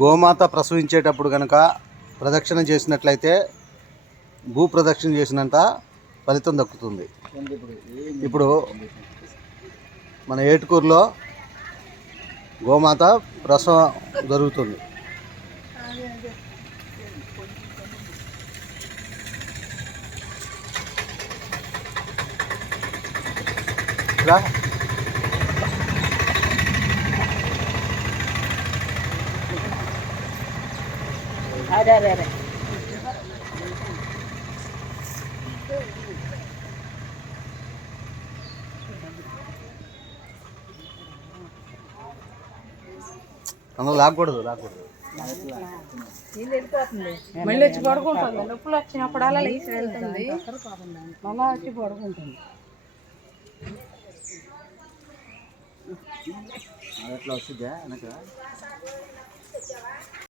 గోమాత ప్రసవించేటప్పుడు కనుక ప్రదక్షిణ చేసినట్లయితే భూ ప్రదక్షిణ చేసినంత ఫలితం దక్కుతుంది. ఇప్పుడు మన ఏటుకూరులో గోమాత ప్రసవం జరుగుతుంది. అదే అందులో లాక్కూడదు. మళ్ళీ వచ్చి పడుకుంటుంది. నొప్పులు వచ్చినప్పుడు అలా లేచి వెళ్తుంది, మళ్ళా వచ్చి పడుకుంటుంది. అట్లా వస్తుందా వెనక?